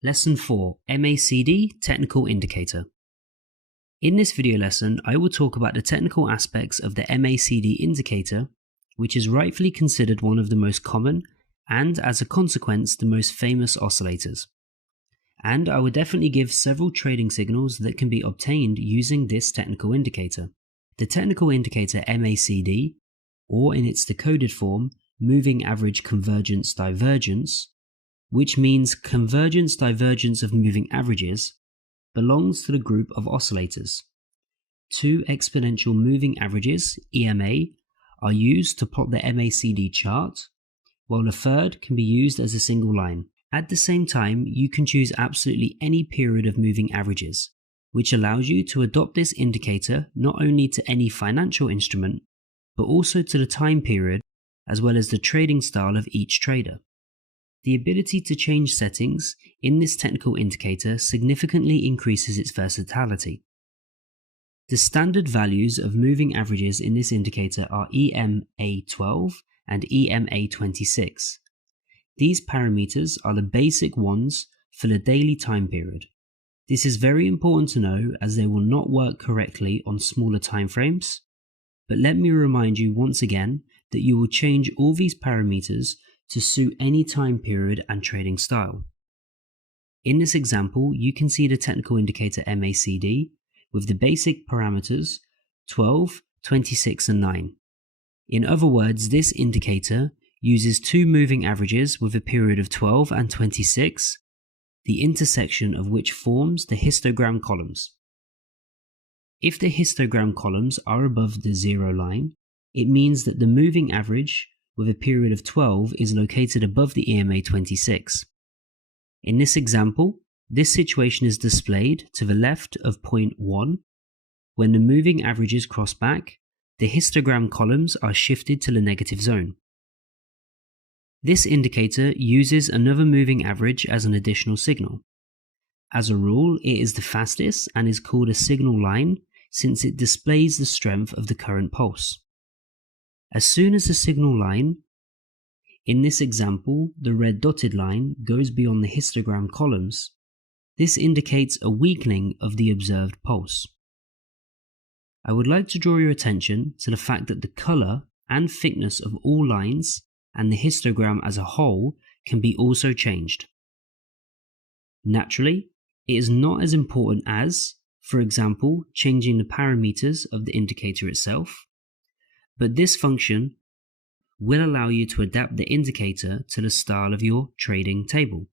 Lesson 4, MACD Technical Indicator. In this video lesson, I will talk about the technical aspects of the MACD indicator, which is rightfully considered one of the most common and, as a consequence, the most famous oscillators. And I will definitely give several trading signals that can be obtained using this technical indicator. The technical indicator MACD, or in its decoded form, Moving Average Convergence Divergence, which means convergence divergence of moving averages, belongs to the group of oscillators. Two exponential moving averages, EMA, are used to plot the MACD chart, while the third can be used as a single line. At the same time, you can choose absolutely any period of moving averages, which allows you to adopt this indicator not only to any financial instrument, but also to the time period, as well as the trading style of each trader. The ability to change settings in this technical indicator significantly increases its versatility. The standard values of moving averages in this indicator are EMA12 and EMA26. These parameters are the basic ones for the daily time period. This is very important to know as they will not work correctly on smaller time frames, but let me remind you once again that you will change all these parameters to suit any time period and trading style. In this example, you can see the technical indicator MACD with the basic parameters 12, 26 and 9. In other words, this indicator uses two moving averages with a period of 12 and 26, the intersection of which forms the histogram columns. If the histogram columns are above the zero line, it means that the moving average with a period of 12 is located above the EMA26. In this example, this situation is displayed to the left of point 1. When the moving averages cross back, the histogram columns are shifted to the negative zone. This indicator uses another moving average as an additional signal. As a rule, it is the fastest and is called a signal line since it displays the strength of the current pulse. As soon as the signal line, in this example, the red dotted line, goes beyond the histogram columns, this indicates a weakening of the observed pulse. I would like to draw your attention to the fact that the color and thickness of all lines and the histogram as a whole can be also changed. Naturally, it is not as important as, for example, changing the parameters of the indicator itself, but this function will allow you to adapt the indicator to the style of your trading table.